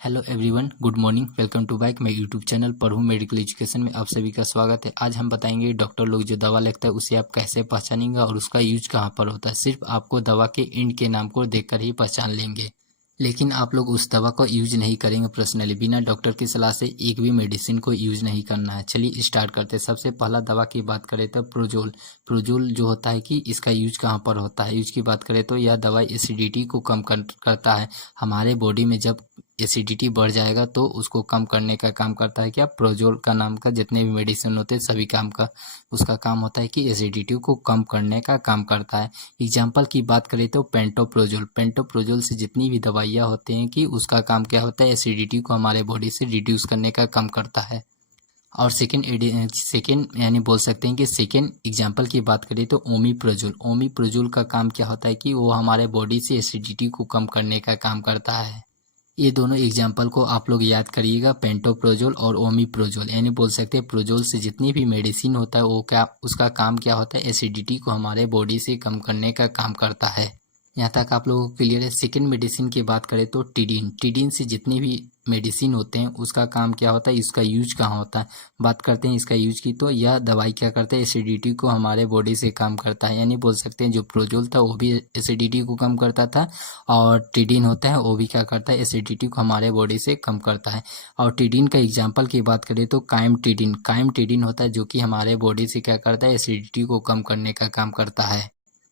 Hello everyone, good morning. Welcome to back my YouTube channel Prabhu medical education में आप सभी का स्वागत है। आज हम बताएंगे डॉक्टर लोग जो दवा लिखता है उसे आप कैसे पहचानेंगे और उसका यूज कहाँ पर होता है। सिर्फ आपको दवा के इंड के नाम को देखकर ही पहचान लेंगे, लेकिन आप लोग उस दवा को यूज नहीं करेंगे। पर्सनली बिना डॉक्टर की सलाह से एक भी मेडिसिन को यूज नहीं करना है। चलिए स्टार्ट करते हैं। सबसे पहला दवा की बात करें तो प्रोजोल। प्रोजोल जो होता है कि इसका यूज कहाँ पर होता है। यूज की बात करें तो यह दवाई एसिडिटी को कम करता है। हमारे बॉडी में जब एसिडिटी बढ़ जाएगा तो उसको कम करने का काम करता है। क्या प्रोजोल का नाम का जितने भी मेडिसिन होते हैं सभी काम का उसका काम होता है कि एसिडिटी को कम करने का काम करता है। एग्जाम्पल की बात करें तो पेंटोप्रोजोल। पेंटोप्रोजोल से जितनी भी दवाइयाँ होते हैं कि उसका काम क्या होता है, एसिडिटी को हमारे बॉडी से रिड्यूस करने का काम करता है। और सेकेंड यानी बोल सकते हैं कि सेकेंड एग्जाम्पल की बात करें तो ओमिप्रोजोल। ओमिप्रोजोल का काम क्या होता है कि वो हमारे बॉडी से एसिडिटी को कम करने का काम करता है। ये दोनों एग्जाम्पल को आप लोग याद करिएगा, पेंटोप्रोजोल और ओमिप्रोजोल। यानी बोल सकते हैं प्रोजोल से जितनी भी मेडिसिन होता है वो क्या उसका काम क्या होता है, एसिडिटी को हमारे बॉडी से कम करने का काम करता है। यहाँ तक आप लोगों को क्लियर है। सेकेंड मेडिसिन की बात करें तो टिडिन। टिडिन से जितने भी मेडिसिन होते हैं उसका काम क्या होता है, इसका यूज कहाँ होता है। बात करते हैं इसका यूज की तो यह दवाई क्या करता है, एसिडिटी को हमारे बॉडी से कम करता है। यानी बोल सकते हैं जो प्रोजोल था वो भी एसिडिटी को कम करता था और टिडिन होता है वो भी क्या करता है, एसिडिटी को हमारे बॉडी से कम करता है। और टिडिन का एग्जाम्पल की बात करें तो काइमटिडिन। काइमटिडिन होता है जो कि हमारे बॉडी से क्या करता है, एसिडिटी को कम करने का काम करता है।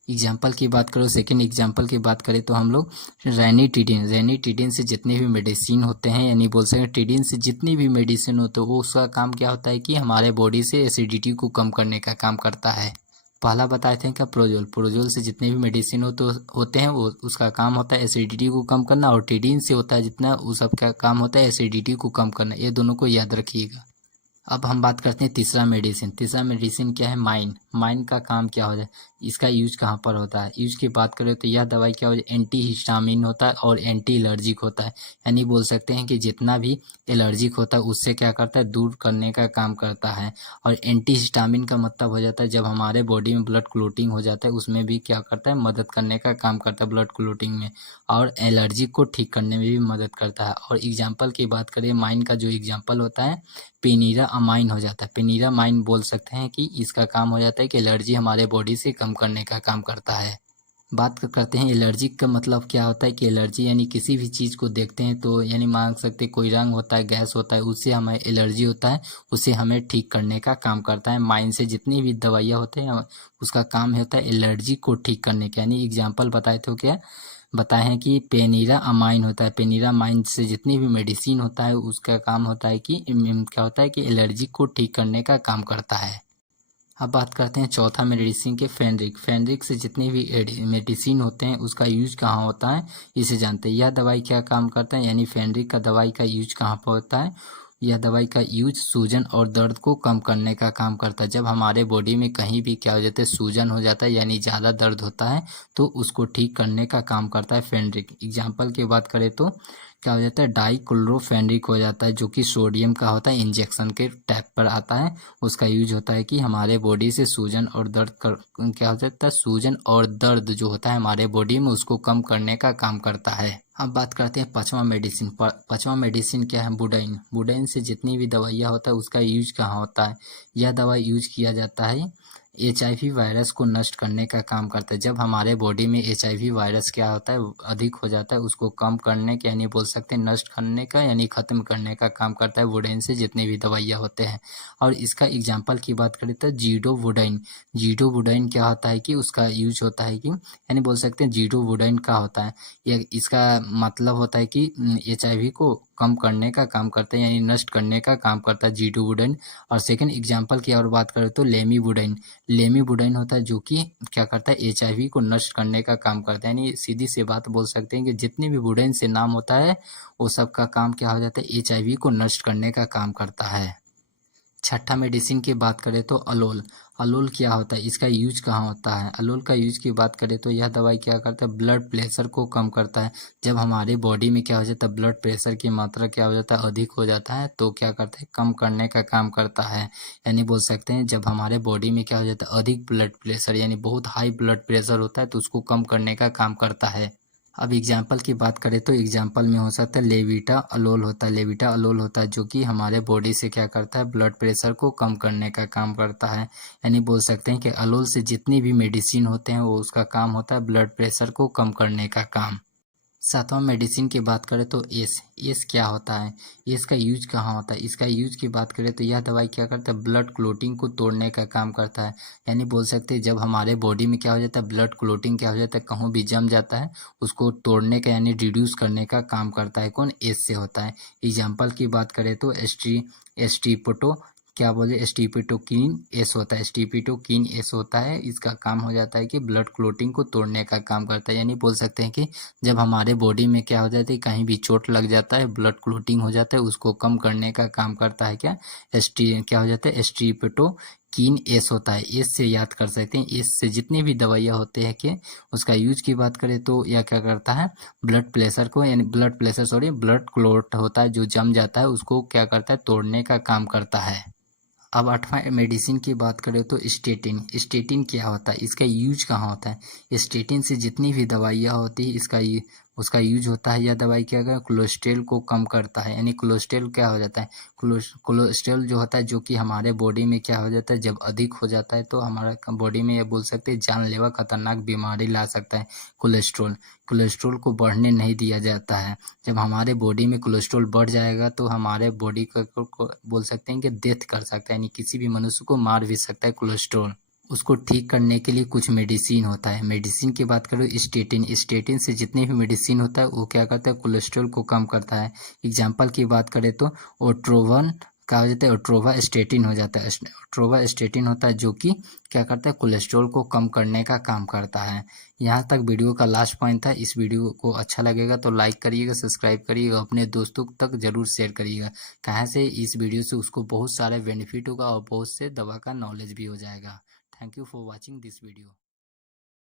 एग्जाम्पल की बात करो, सेकेंड एग्जाम्पल की बात करें तो हम लोग रेनिटिडिन। रेनिटिडिन से जितने भी मेडिसिन होते हैं यानी बोल सकते हैं टिडिन से जितनी भी मेडिसिन होते हैं वो उसका काम क्या होता है कि हमारे बॉडी से एसिडिटी को कम करने का काम करता है। पहला बताए थे क्या, प्रोजोल। प्रोजोल से जितने भी मेडिसिन होते हैं वो उसका काम होता है एसिडिटी को कम करना, और टिडिन से होता है जितना वो सब का काम होता है एसिडिटी को कम करना। ये दोनों को याद रखिएगा। अब हम बात करते हैं तीसरा मेडिसिन। तीसरा मेडिसिन क्या है, माइन। माइन का काम क्या होता है, इसका यूज कहाँ पर होता है। यूज की बात करें तो यह दवाई क्या होता है, एंटी हिस्टामिन होता है और एंटी एलर्जिक होता है। यानी बोल सकते हैं कि जितना भी एलर्जिक होता है उससे क्या करता है, दूर करने का काम करता है। और एंटी हिस्टामिन का मतलब हो जाता है जब हमारे बॉडी में ब्लड क्लोटिंग हो जाता है उसमें भी क्या करता है, मदद करने का काम करता है ब्लड क्लोटिंग में। और एलर्जी को ठीक करने में भी मदद करता है। और एग्जाम्पल की बात करें माइन का जो एग्जाम्पल होता है पेनीरा अमाइन हो जाता है। पेनीरा माइन बोल सकते हैं कि इसका काम हो जाता है कि एलर्जी हमारे बॉडी से कम करने का काम करता है। बात करते हैं एलर्जिक का मतलब क्या होता है कि एलर्जी यानी किसी भी चीज़ को देखते हैं तो यानी मान सकते हैं कोई रंग होता है, गैस होता है, उससे हमें एलर्जी होता है, उसे हमें ठीक करने का काम करता है। माइन से जितनी भी दवाइयाँ होते हैं उसका काम होता है एलर्जी को ठीक करने का। यानी एग्जाम्पल बताए थे क्या, बताए हैं कि पेनीरा अमाइन होता है। पेनीरा माइन से जितनी भी मेडिसिन होता है उसका काम होता है कि क्या होता है कि एलर्जी को ठीक करने का काम करता है। अब बात करते हैं चौथा मेडिसिन के, फेनरिक। फेनरिक से जितने भी मेडिसिन होते हैं उसका यूज कहाँ होता है इसे जानते हैं। यह दवाई क्या काम करता है, यानी फेनरिक का दवाई का यूज कहाँ पर होता है। यह दवाई का यूज सूजन और दर्द को कम करने का काम करता है। जब हमारे बॉडी में कहीं भी क्या हो जाता है, सूजन हो जाता है यानी ज़्यादा दर्द होता है तो उसको ठीक करने का काम करता है फेनरिक। एग्जाम्पल की बात करें तो क्या हो जाता है, डाइक्लोरोफेनरिक हो जाता है जो कि सोडियम का होता है, इंजेक्शन के टाइप पर आता है। उसका यूज होता है कि हमारे बॉडी से सूजन और दर्द क्या हो जाता है, सूजन और दर्द जो होता है हमारे बॉडी में उसको कम करने का काम करता है। अब बात करते हैं पांचवा मेडिसिन। पांचवा मेडिसिन क्या है, बुडाइन। बुडाइन से जितनी भी दवाइयाँ होता है उसका यूज कहाँ होता है। यह दवा यूज किया जाता है HIV वायरस को नष्ट करने का काम करता है। जब हमारे बॉडी में HIV वायरस क्या होता है अधिक हो जाता है उसको कम करने का यानी बोल सकते हैं नष्ट करने का यानी ख़त्म करने का काम करता है वुडाइन से जितने भी दवाइयाँ होते हैं। और इसका एग्जाम्पल की बात करें तो जीडो वुडाइन। जीडो वुडाइन क्या होता है कि उसका यूज होता है कि यानी बोल सकते हैं जीडो वुडाइन का होता है, यह इसका मतलब होता है कि HIV को कम करने का काम करता है यानी नष्ट करने का काम करता है जीडो वुडाइन। और सेकंड एग्जाम्पल की और बात करें तो लेमी वुडाइन। लेमी वुडाइन होता है जो कि क्या करता है, HIV को नष्ट करने का काम करता है। यानी सीधी सी बात बोल सकते हैं कि जितने भी वुडाइन से नाम होता है वो सब का काम क्या हो जाता है, HIV को नष्ट करने का काम करता है। छठा मेडिसिन की बात करें तो अलोल। अलोल क्या होता है, इसका यूज कहाँ होता है। अलोल का यूज की बात करें तो यह दवाई क्या करता है, ब्लड प्रेशर को कम करता है। जब हमारे बॉडी में क्या हो जाता है, ब्लड प्रेशर की मात्रा क्या हो जाता है, अधिक हो जाता है तो क्या करता है, कम करने का काम करता है। यानी बोल सकते हैं जब हमारे बॉडी में क्या हो जाता है, अधिक ब्लड प्रेशर यानी बहुत हाई ब्लड प्रेशर होता है तो उसको कम करने का काम करता है। अब एग्जाम्पल की बात करें तो एग्जाम्पल में हो सकता है लेविटा अलोल होता है। लेविटा अलोल होता है जो कि हमारे बॉडी से क्या करता है, ब्लड प्रेशर को कम करने का काम करता है। यानी बोल सकते हैं कि अलोल से जितनी भी मेडिसिन होते हैं वो उसका काम होता है ब्लड प्रेशर को कम करने का काम। सातवां मेडिसिन की बात करें तो एस क्या होता है, एस का यूज कहाँ होता है। इसका यूज की बात करें तो यह दवाई क्या करता है, ब्लड क्लोटिंग को तोड़ने का काम करता है। यानी बोल सकते हैं जब हमारे बॉडी में क्या हो जाता है, ब्लड क्लोटिंग क्या हो जाता है, कहूँ भी जम जाता है उसको तोड़ने का यानी रिड्यूस करने का काम करता है। कौन, एस से होता है। एग्जाम्पल की बात करें तो एस्ट्रीपोटो क्या बोले, स्टीपिटोकिन एस होता है। स्टीपिटोकिन एस होता है, इसका काम हो जाता है कि ब्लड क्लोटिंग को तोड़ने का काम करता है। यानी बोल सकते हैं कि जब हमारे बॉडी में क्या हो जाता है, कहीं भी चोट लग जाता है, ब्लड क्लोटिंग हो जाता है, उसको कम करने का काम करता है क्या, क्या हो जाता है, स्टीपिटोकिन एस होता है। एस से याद कर सकते हैं। एस से जितनी भी दवाइयाँ होते हैं कि उसका यूज की बात करें तो यह क्या करता है, ब्लड प्रेशर को यानी ब्लड क्लोट होता है जो जम जाता है उसको क्या करता है, तोड़ने का काम करता है। अब आठवां मेडिसिन की बात करें तो स्टेटिन क्या होता है, इसका यूज कहाँ होता है। स्टेटिन से जितनी भी दवाइयाँ होती है उसका यूज होता है। यह दवाई क्या करता है, कोलेस्ट्रॉल को कम करता है। यानी कोलेस्ट्रॉल क्या हो जाता है, कोलेस्ट्रॉल जो होता है जो कि हमारे बॉडी में क्या हो जाता है, जब अधिक हो जाता है तो हमारा बॉडी में, यह बोल सकते हैं जानलेवा खतरनाक बीमारी ला सकता है। कोलेस्ट्रॉल को बढ़ने नहीं दिया जाता है। जब हमारे बॉडी में कोलेस्ट्रॉल बढ़ जाएगा तो हमारे बॉडी को बोल सकते हैं कि डेथ कर सकता है, यानी किसी भी मनुष्य को मार भी सकता है कोलेस्ट्रॉल। उसको ठीक करने के लिए कुछ मेडिसिन होता है। मेडिसिन की बात करो, स्टेटिन से जितने भी मेडिसिन होता है वो क्या करता है, कोलेस्ट्रॉल को कम करता है। एग्जाम्पल की बात करें तो ओट्रोवन क्या हो जाता है, ओट्रोवास्टेटिन हो जाता है। ओट्रोवास्टेटिन होता है जो कि क्या करता है, कोलेस्ट्रॉल को कम करने का काम करता है। यहाँ तक वीडियो का लास्ट पॉइंट था। इस वीडियो को अच्छा लगेगा तो लाइक करिएगा, सब्सक्राइब करिएगा, अपने दोस्तों तक जरूर शेयर करिएगा। कहाँ से इस वीडियो से उसको बहुत सारे बेनिफिट होगा और बहुत से दवा का नॉलेज भी हो जाएगा। Thank you for watching this video.